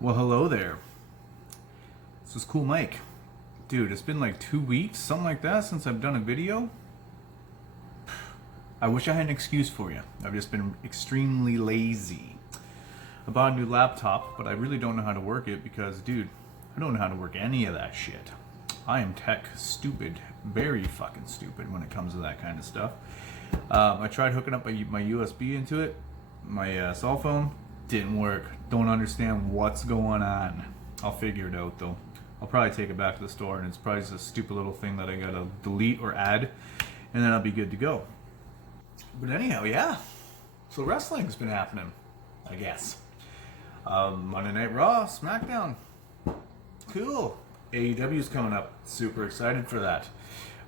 Well, hello there. This is Cool Mike. Dude, it's been like 2 weeks, something like that, since I've done a video. I wish I had an excuse for you. I've just been extremely lazy. I bought a new laptop, but I really don't know how to work it because, dude, I don't know how to work any of that shit. I am tech stupid, very fucking stupid when it comes to that kind of stuff. I tried hooking up my USB into it, my cell phone. Didn't work. Don't understand what's going on. I'll figure it out though. I'll probably take it back to the store and it's probably just a stupid little thing that I gotta delete or add, and then I'll be good to go. But anyhow, yeah. So wrestling's been happening, I guess. Monday Night Raw, SmackDown. Cool. AEW's coming up. Super excited for that.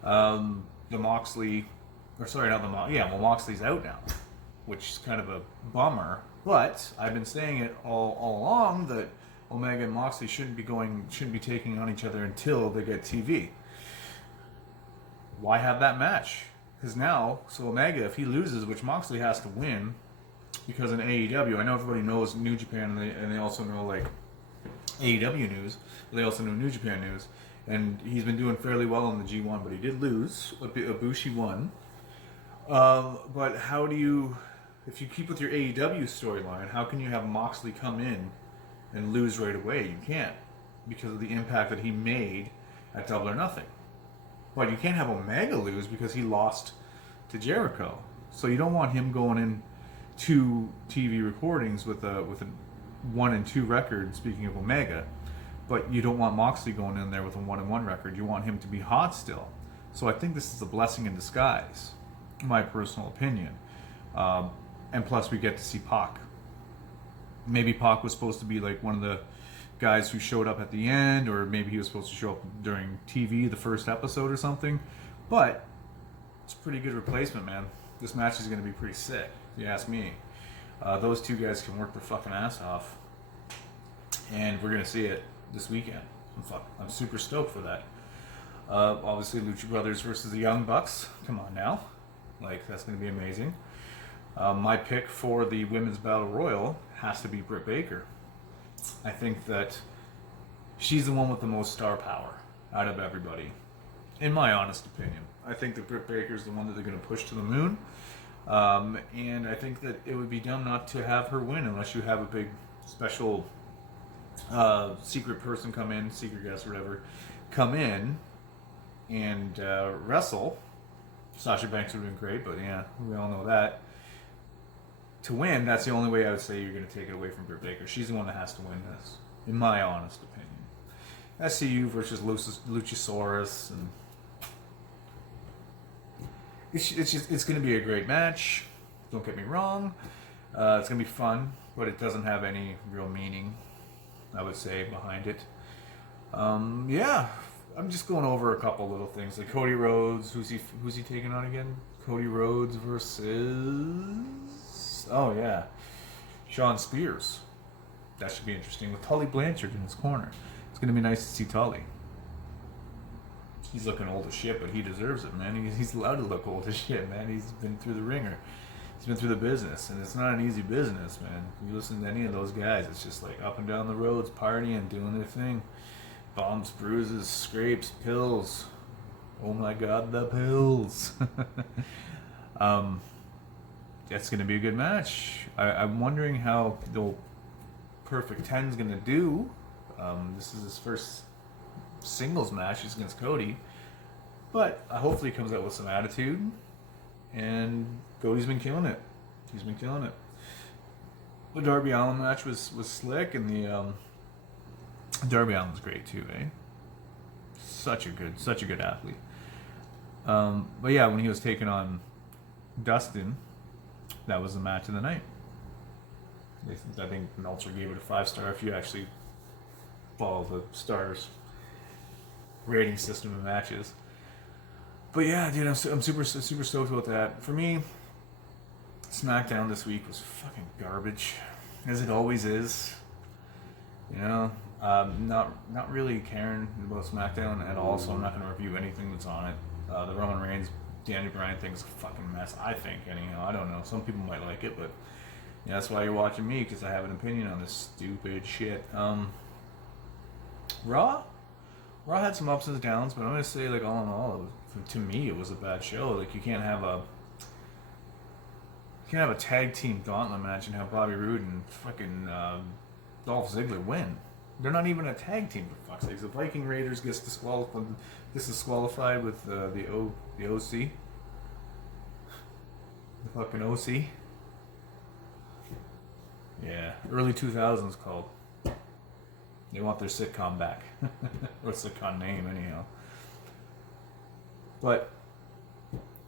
The Moxley, or sorry, not the Moxley. Yeah, well, Moxley's out now, which is kind of a bummer. But I've been saying it all along that Omega and Moxley shouldn't be taking on each other until they get TV. Why have that match? Because now, so Omega, if he loses, which Moxley has to win, because in AEW, I know everybody knows New Japan, and they also know like AEW news, but they also know New Japan news, and he's been doing fairly well in the G1, but he did lose. Ibushi won. But how do you, if you keep with your AEW storyline, how can you have Moxley come in and lose right away? You can't, because of the impact that he made at Double or Nothing. But you can't have Omega lose because he lost to Jericho. So you don't want him going in two TV recordings with a 1 and 2 record, speaking of Omega, but you don't want Moxley going in there with a 1 and 1 record. You want him to be hot still. So I think this is a blessing in disguise, in my personal opinion. And plus we get to see Pac. Maybe Pac was supposed to be like one of the guys who showed up at the end, or maybe he was supposed to show up during TV, the first episode or something. But it's a pretty good replacement, man. This match is going to be pretty sick, if you ask me. Those two guys can work their fucking ass off. And we're going to see it this weekend. I'm super stoked for that. Obviously, Lucha Brothers versus the Young Bucks. Come on now. Like, that's going to be amazing. My pick for the Women's Battle Royal has to be Britt Baker. I think that she's the one with the most star power out of everybody, in my honest opinion. I think that Britt Baker is the one that they're going to push to the moon. And I think that it would be dumb not to have her win unless you have a big special secret person come in, secret guest or whatever, come in and wrestle. Sasha Banks would have been great, but yeah, we all know that. To win, that's the only way I would say you're going to take it away from Britt Baker. She's the one that has to win this, in my honest opinion. SCU versus Luchasaurus, and it's going to be a great match. Don't get me wrong. It's going to be fun, but it doesn't have any real meaning, I would say, behind it. Yeah, I'm just going over a couple little things. Like Cody Rhodes, who's he taking on again? Cody Rhodes versus... Oh, yeah. Sean Spears. That should be interesting. With Tully Blanchard in his corner. It's going to be nice to see Tully. He's looking old as shit, but he deserves it, man. He's allowed to look old as shit, man. He's been through the ringer. He's been through the business, and it's not an easy business, man. You listen to any of those guys, it's just like up and down the roads, partying, doing their thing. Bumps, bruises, scrapes, pills. Oh my God, the pills. That's going to be a good match. I'm wondering how the Perfect 10's going to do. This is his first singles match against Cody. But hopefully he comes out with some attitude. And Cody's been killing it. He's been killing it. The Darby Allin match was slick, and the Darby Allin was great too, eh? Such a good athlete. But yeah, when he was taking on Dustin, that was the match of the night. I think Meltzer gave it a 5-star if you actually follow the stars rating system of matches. But yeah, dude, I'm super stoked about that. For me, SmackDown this week was fucking garbage, as it always is. You know, not really caring about SmackDown at all, so I'm not going to review anything that's on it. The Roman Reigns, Daniel Bryan thing's a fucking mess, I think, anyhow. I don't know. Some people might like it, but Yeah, that's why you're watching me, because I have an opinion on this stupid shit. Raw? Raw had some ups and downs, but I'm gonna say, like, all in all, to me, it was a bad show. Like, you can't have a tag team gauntlet match and have Bobby Roode and fucking Dolph Ziggler win. They're not even a tag team, for fuck's sake. The Viking Raiders gets disqualified with the OC. The fucking OC. Yeah, early 2000s called. They want their sitcom back. Or sitcom name, anyhow. But,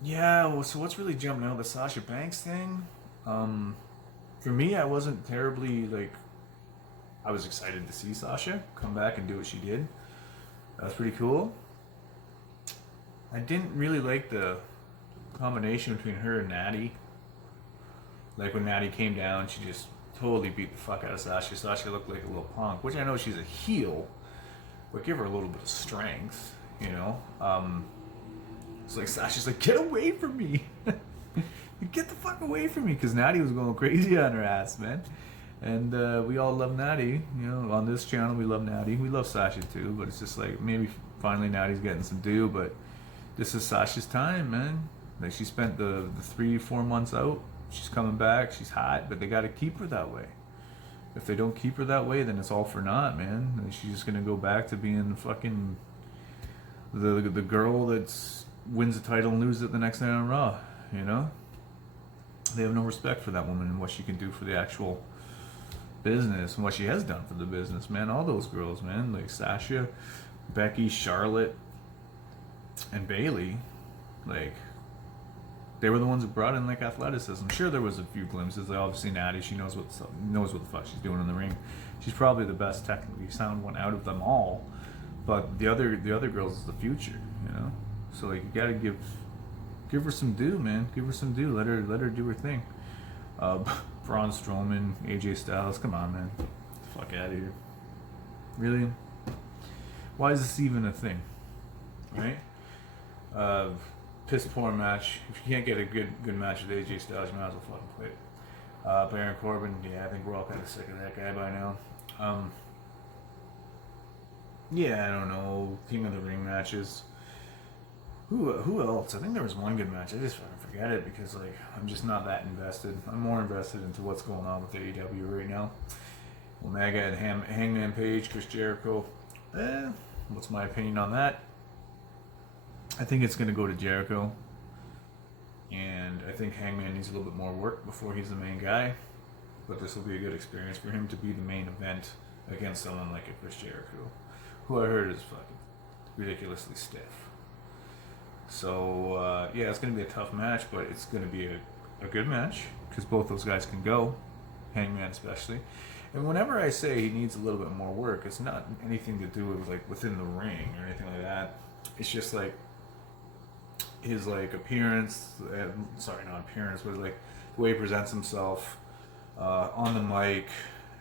yeah, well, so what's really jumping out? The Sasha Banks thing? For me, I wasn't terribly, like, I was excited to see Sasha come back and do what she did. That was pretty cool. I didn't really like the combination between her and Natty. Like, when Natty came down, she just totally beat the fuck out of Sasha. Sasha looked like a little punk, which I know she's a heel, but give her a little bit of strength, you know? It's like Sasha's like, get away from me! Get the fuck away from me! Because Natty was going crazy on her ass, man. And we all love Natty, you know, on this channel we love Natty. We love Sasha too, but it's just like, maybe finally Natty's getting some due, but this is Sasha's time, man. Like, she spent the 3-4 months out. She's coming back, she's hot, but they gotta keep her that way. If they don't keep her that way, then it's all for naught, man. And she's just gonna go back to being fucking the girl that wins the title and loses it the next night on Raw, you know? They have no respect for that woman and what she can do for the actual business and what she has done for the business, man. All those girls, man, like Sasha, Becky, Charlotte, and Bayley, like, they were the ones that brought in, like, athleticism. Sure, there was a few glimpses. Like, obviously Natty, she knows what the fuck she's doing in the ring. She's probably the best technically sound one out of them all. But the other girls is the future, you know. So, like, you gotta give her some due, man. Give her some due. Let her do her thing. Braun Strowman, AJ Styles, come on, man. Get the fuck out of here. Really? Why is this even a thing? Right? Piss poor match. If you can't get a good match with AJ Styles, you might as well fucking quit. Baron Corbin, yeah, I think we're all kind of sick of that guy by now. Yeah, I don't know. King of the Ring matches. Who else? I think there was one good match. I just fucking forget it because, like, I'm just not that invested. I'm more invested into what's going on with AEW right now. Omega and Hangman Page, Chris Jericho. What's my opinion on that? I think it's going to go to Jericho. And I think Hangman needs a little bit more work before he's the main guy. But this will be a good experience for him to be the main event against someone like a Chris Jericho, who I heard is fucking ridiculously stiff. So, yeah, it's going to be a tough match, but it's going to be a good match because both those guys can go, Hangman especially. And whenever I say he needs a little bit more work, it's not anything to do with, like, within the ring or anything like that. It's just, like, his, like, appearance, sorry, not appearance, but, like, the way he presents himself on the mic,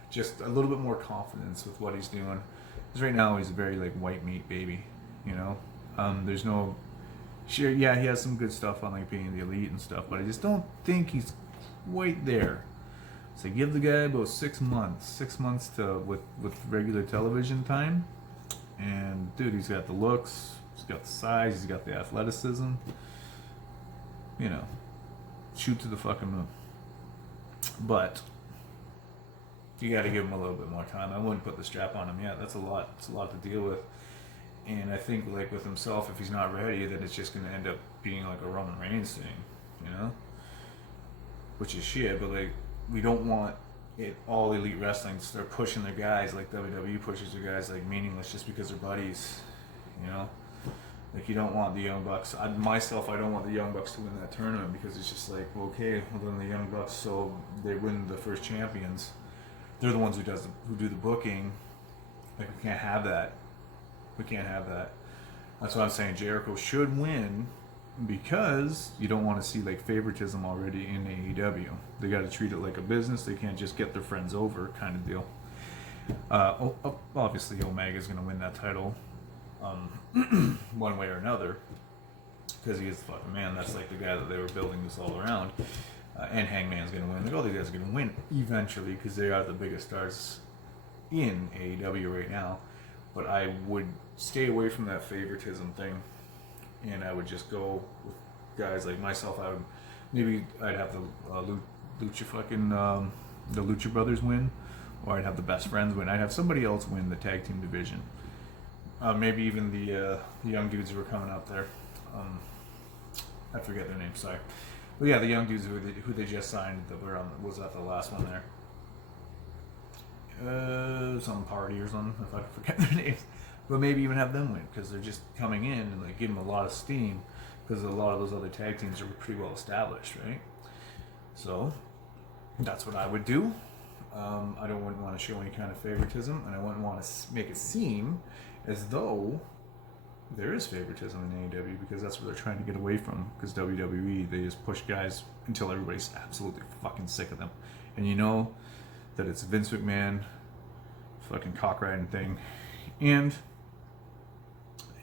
just a little bit more confidence with what he's doing. Because right now he's a very, like, white meat baby, you know? There's no... Sure, yeah, he has some good stuff on, like, being the elite and stuff, but I just don't think he's quite there. So give the guy about 6 months to with regular television time, and dude, he's got the looks, he's got the size, he's got the athleticism. You know, shoot to the fucking moon. But you got to give him a little bit more time. I wouldn't put the strap on him yet. That's a lot. It's a lot to deal with. And I think, like, with himself, if he's not ready, then it's just going to end up being like a Roman Reigns thing, you know? Which is shit, but, like, we don't want it all elite wrestling to start pushing their guys like WWE pushes their guys, like, meaningless just because they're buddies, you know? Like, you don't want the Young Bucks. I don't want the Young Bucks to win that tournament because it's just like, well, okay, well, then the Young Bucks, so they win the first champions. They're the ones who do the booking. Like, we can't have that. We can't have that. That's why I'm saying Jericho should win because you don't want to see, like, favoritism already in AEW. They got to treat it like a business. They can't just get their friends over kind of deal. Obviously, Omega's going to win that title one way or another because he is the fucking man. That's, like, the guy that they were building this all around. and Hangman's going to win. Like, all these guys are going to win eventually because they are the biggest stars in AEW right now. But I would stay away from that favoritism thing, and I would just go with guys like myself. I'd have the the Lucha Brothers win, or I'd have the Best Friends win. I'd have somebody else win the tag team division. Maybe even the young dudes who were coming out there. I forget their names, sorry. But yeah, the young dudes who they just signed that were was that the last one there? Some party or something, if I forget their names. But maybe even have them win, because they're just coming in and like give them a lot of steam, because a lot of those other tag teams are pretty well established, right? So that's what I would do. I wouldn't want to show any kind of favoritism, and I wouldn't want to make it seem as though there is favoritism in AEW, because that's what they're trying to get away from. Because WWE, they just push guys until everybody's absolutely fucking sick of them, and you know that it's Vince McMahon, fucking cock riding thing, and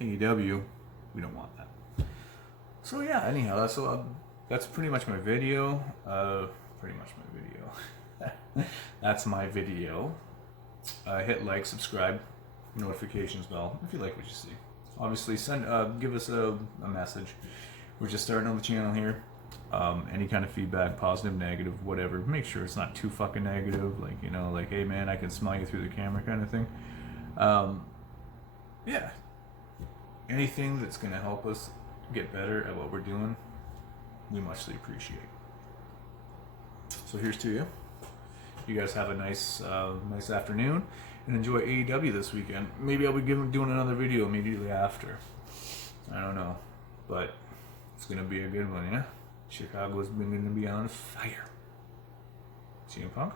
AEW. We don't want that. So yeah, anyhow, that's pretty much my video. That's my video. Hit like, subscribe, notifications bell if you like what you see. Obviously, give us a message. We're just starting on the channel here. Any kind of feedback, positive, negative, whatever. Make sure it's not too fucking negative. Like, you know, like, hey man, I can smell you through the camera kind of thing. Yeah. Anything that's going to help us get better at what we're doing, we muchly appreciate. So here's to you. You guys have a nice afternoon, and enjoy AEW this weekend. Maybe I'll be doing another video immediately after. I don't know, but it's gonna be a good one, yeah. Chicago's been gonna be on fire. CM Punk.